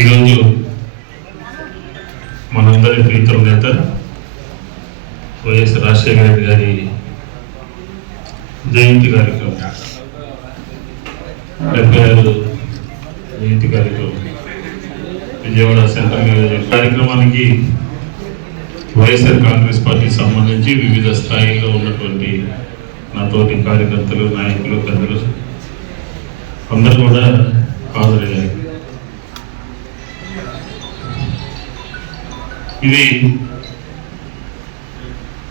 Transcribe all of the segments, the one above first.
ఈరోజు మనందరి ప్రీతం నేత వైఎస్ రాజశేఖర రెడ్డి గారి జయంతి కార్యక్రమం, 76 జయంతి కార్యక్రమం విజయవాడ సెంట్రల్ నియోజకవర్గ కార్యక్రమానికి వైఎస్ఆర్ కాంగ్రెస్ పార్టీకి సంబంధించి వివిధ స్థాయిలో ఉన్నటువంటి నాతోటి కార్యకర్తలు, నాయకులు, పెద్దలు అందరూ కూడా హాజరయ్యారు. ఇది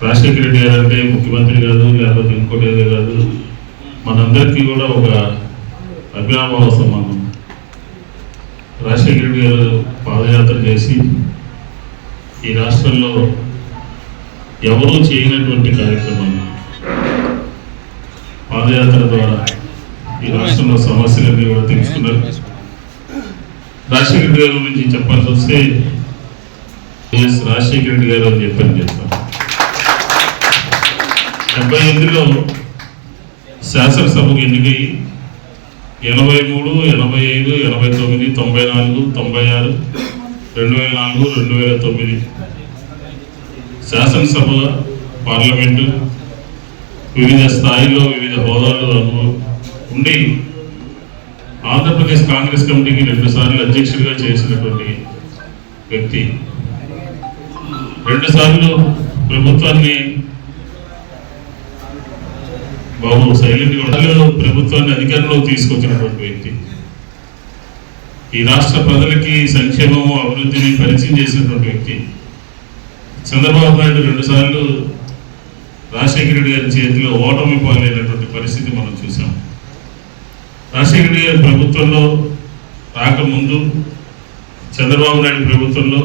రాజశేఖర రెడ్డి గారు అంటే ముఖ్యమంత్రి కాదు, లేకపోతే ఇంకోటి ఏదో కాదు, మనందరికీ కూడా ఒక అభినవ సంబంధం. రాజశేఖర రెడ్డి గారు పాదయాత్ర చేసి ఈ రాష్ట్రంలో ఎవరూ చేయనటువంటి కార్యక్రమం పాదయాత్ర ద్వారా ఈ రాష్ట్రంలో సమస్యలన్నీ కూడా తెలుసుకున్నారు. రాజశేఖర రెడ్డి గారి గురించి చెప్పాల్సి వస్తే రాజశేఖర రెడ్డి గారు అని చెప్పని చెప్తాం. 78లో శాసనసభకు ఎన్నికై 83, 85, 89, 94, 96, 2004, 2009 శాసనసభ, పార్లమెంటు వివిధ స్థాయిలో వివిధ హోదాల్లో ఉండి ఆంధ్రప్రదేశ్ కాంగ్రెస్ కమిటీకి 2 సార్లు అధ్యక్షుడిగా చేసినటువంటి వ్యక్తి. 2 సార్లు ప్రభుత్వాన్ని ప్రభుత్వాన్ని అధికారంలో తీసుకొచ్చినటువంటి వ్యక్తి. ఈ రాష్ట్ర ప్రజలకి సంక్షేమము, అభివృద్ధిని పరిచయం చేసినటువంటి వ్యక్తి. చంద్రబాబు నాయుడు 2 సార్లు రాజశేఖర రెడ్డి గారి చేతిలో ఓటమి పాలైనటువంటి పరిస్థితి మనం చూసాం. రాజశేఖర రెడ్డి గారి ప్రభుత్వంలో రాకముందు చంద్రబాబు నాయుడు ప్రభుత్వంలో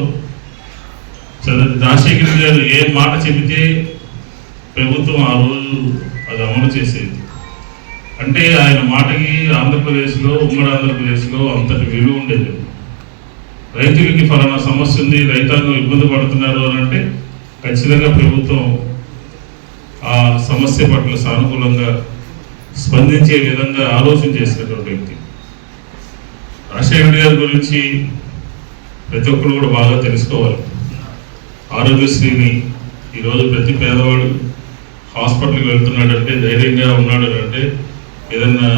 రాజశేఖర రెడ్డి గారు ఏ మాట చెబితే ప్రభుత్వం ఆ రోజు అది అమలు చేసేది. అంటే ఆయన మాటకి ఆంధ్రప్రదేశ్లో, ఉమ్మడి ఆంధ్రప్రదేశ్లో అంతటి విలువ ఉండేది. రైతులకి ఫలానా సమస్య ఉంది, రైతాంగం ఇబ్బంది పడుతున్నారు అని అంటే ఖచ్చితంగా ప్రభుత్వం ఆ సమస్య పట్ల సానుకూలంగా స్పందించే విధంగా ఆలోచన చేసినటువంటి వ్యక్తి. రాజశేఖర రెడ్డి గారి గురించి ప్రతి ఒక్కరు కూడా బాగా తెలుసుకోవాలి. ఆరోగ్యశ్రీని ఈరోజు ప్రతి పేదవాడు హాస్పిటల్కి వెళ్తున్నాడంటే, ధైర్యంగా ఉన్నాడు అంటే, ఏదన్నా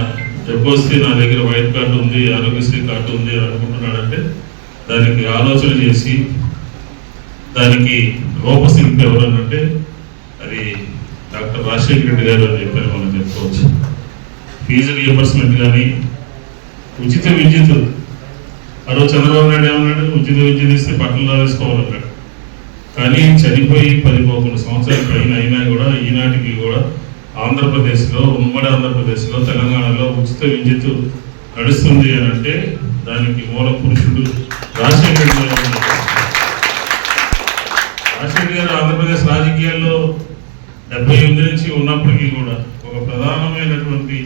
జబ్బు వస్తే నా దగ్గర వైట్ కార్డు ఉంది, ఆరోగ్యశ్రీ కార్డు ఉంది అని అనుకుంటున్నాడంటే దానికి ఆలోచన చేసి దానికి రూపశిల్పి ఎవరనంటే అది డాక్టర్ రాజశేఖర రెడ్డి గారు అని చెప్పని మనం చెప్పుకోవచ్చు. ఫీజు రియంబర్స్మెంట్ కానీ, ఉచిత విద్యుత్, ఆ రోజు చంద్రబాబు నాయుడు ఏమన్నాడు, ఉచిత విద్యుత్ ఇస్తే బట్టలు వేసుకోవాలన్నాడు. కానీ చనిపోయి 10-11 సంవత్సరాల పైన అయినా కూడా ఈనాటికి కూడా ఆంధ్రప్రదేశ్లో, ఉమ్మడి ఆంధ్రప్రదేశ్లో, తెలంగాణలో ఉచిత విద్యుత్ నడుస్తుంది అని అంటే దానికి మూల పురుషుడు రాజశేఖర రెడ్డి గారు. రాజశేఖర గారు ఆంధ్రప్రదేశ్ రాజకీయాల్లో 78 నుంచి ఉన్నప్పటికీ కూడా ఒక ప్రధానమైనటువంటి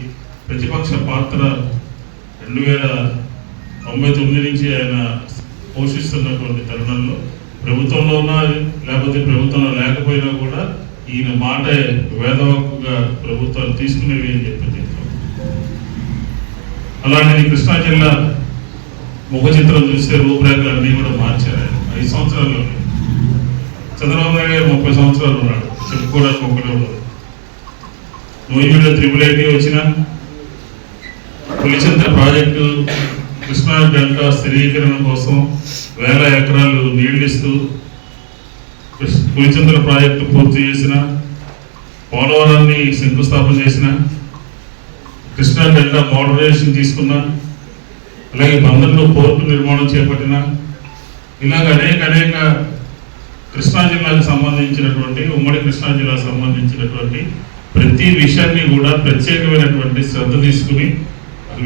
ప్రతిపక్ష పాత్ర 2099 నుంచి ఆయన పోషిస్తున్నటువంటి తరుణంలో ప్రభుత్వంలో ఉన్నా లేకపోతే ప్రభుత్వంలో లేకపోయినా కూడా ఈయన మాట వేదవాక్కుగా ప్రభుత్వాలు తీసుకునేవి అని చెప్పి చెప్తాం. అలాంటిది కృష్ణా జిల్లా ముఖ చిత్రం చూస్తే రూపురేఖలన్నీ కూడా మార్చారు ఆయన 5 సంవత్సరాల్లో. చంద్రబాబు నాయుడు గారు 30 సంవత్సరాలు ఉన్నాడు, చెప్పుకోవడానికి ఒకటే ఉండదు. నూజివీడులో 888 వచ్చిన పులిచింతల ప్రాజెక్టు కృష్ణా డెల్టా స్థిరీకరణ కోసం 1000 ఎకరాలు నీళ్లిస్తూ పులిచింతల ప్రాజెక్టు పూర్తి చేసిన, పోలవరాన్ని శంకుస్థాపన చేసిన, కృష్ణా డెల్టా మోడరైజేషన్ తీసుకున్న, అలాగే బందర్లో పోర్టు నిర్మాణం చేపట్టిన, ఇలాగ అనేక కృష్ణా జిల్లాకు సంబంధించినటువంటి, ఉమ్మడి కృష్ణా జిల్లాకు సంబంధించినటువంటి ప్రతి విషయాన్ని కూడా ప్రత్యేకమైనటువంటి శ్రద్ధ తీసుకుని,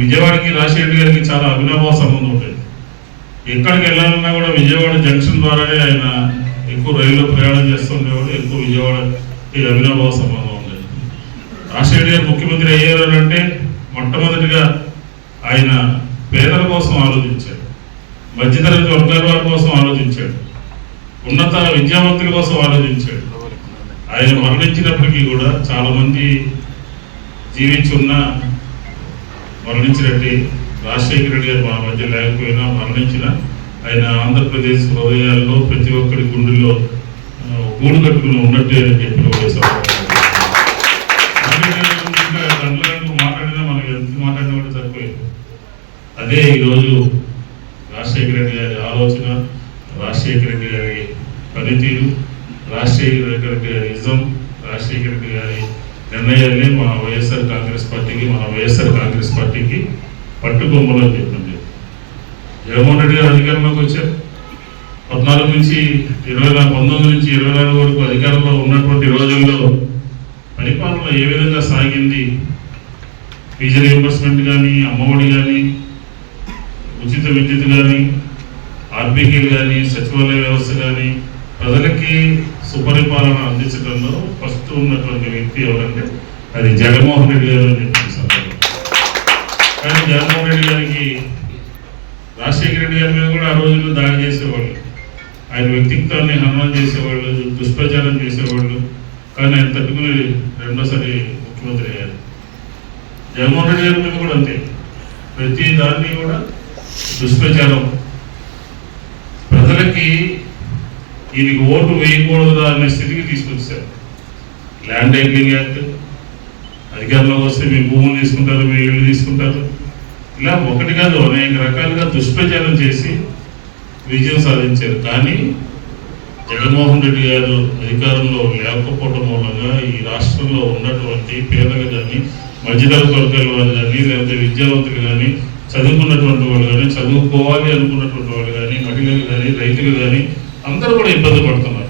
విజయవాడకి రాజశేఖర గారికి చాలా అవినాభావ సంబంధం ఉంటుంది. ఎక్కడికి వెళ్ళాలన్నా కూడా విజయవాడ జంక్షన్ ద్వారానే ఆయన ఎక్కువ రైల్లో ప్రయాణం చేస్తుండేవాడు. ఎక్కువ విజయవాడకి అవినాభావ సంబంధం ఉండేది. రాజశేఖర గారు ముఖ్యమంత్రి అయ్యారు అంటే మొట్టమొదటిగా ఆయన పేదల కోసం ఆలోచించాడు, మధ్యతరగతి వర్గాల వారి కోసం ఆలోచించాడు, ఉన్నత విద్యావంతుల కోసం ఆలోచించాడు. ఆయన మరణించినప్పటికీ కూడా చాలామంది జీవించి ఉన్న మరణించినట్టు రాజశేఖర రెడ్డి గారు మా మధ్య లేకపోయినా మరణించిన ఆయన ఆంధ్రప్రదేశ్ హృదయాల్లో ప్రతి ఒక్కరి గుండెల్లో గూడు కట్టుకుని ఉన్నట్టే అని చెప్పిన గంటలకు మాట్లాడినా మనకి ఎంత మాట్లాడినా కూడా సరిపోయింది. అదే ఈరోజు రాజశేఖర రెడ్డి గారి ఆలోచన, రాజశేఖర రెడ్డి గారి పనితీరు, రాజశేఖర రెడ్డి గారి నిజం, రాజశేఖర రెడ్డి గారి నిర్ణయాలే మా వైఎస్ఆర్ కాంగ్రెస్ పార్టీకి పట్టుకొమ్మలు అని చెప్పింది. జగన్మోహన్ రెడ్డి గారు అధికారంలోకి వచ్చారు. 19 నుంచి 24 వరకు అధికారంలో ఉన్నటువంటి రోజుల్లో పరిపాలన ఏ విధంగా సాగింది, ఫీజు రీయింబర్స్మెంట్ కానీ, అమ్మఒడి కానీ, ఉచిత విద్యుత్ కానీ, ఆర్బీకేలు కానీ, సచివాలయ వ్యవస్థ కానీ ప్రజలకి సుపరిపాలన అందించడంలో ఫస్ట్ ఉన్నటువంటి వ్యక్తి ఎవరంటే అది జగన్మోహన్ రెడ్డి గారు అని చెప్పిన సందర్భం. కానీ జగన్మోహన్ రెడ్డి గారికి రాజశేఖర రెడ్డి గారి మీద కూడా ఆ రోజుల్లో దాడి చేసేవాళ్ళు, ఆయన వ్యక్తిత్వాన్ని హననం చేసేవాళ్ళు, దుష్ప్రచారం చేసేవాళ్ళు. కానీ ఆయన తట్టుకుని రెండోసారి ముఖ్యమంత్రి అయ్యారు. జగన్మోహన్ రెడ్డి గారి మీద కూడా అంతే, ప్రతి దాన్ని కూడా దుష్ప్రచారం, ప్రజలకి ఈయనకి ఓటు వేయకూడదు అనే స్థితికి తీసుకొచ్చారు. ల్యాండ్ టైటిలింగ్ యాక్ట్, అధికారంలోకి వస్తే మీ భూములు తీసుకుంటారు, మీ ఇళ్ళు తీసుకుంటారు, ఇలా ఒకటి కాదు అనేక రకాలుగా దుష్ప్రచారం చేసి విజయం సాధించారు. కానీ జగన్మోహన్ రెడ్డి గారు అధికారంలో లేకపోవడం మూలంగా ఈ రాష్ట్రంలో ఉన్నటువంటి పేదలు కానీ, మధ్యతరగతి వర్గాల వాళ్ళు కానీ, లేకపోతే విద్యావంతులు కానీ, చదువుకున్నటువంటి వాళ్ళు కానీ, చదువుకోవాలి అనుకున్నటువంటి వాళ్ళు కానీ, మహిళలు కానీ, రైతులు కానీ అందరూ కూడా ఇబ్బంది పడుతున్నారు.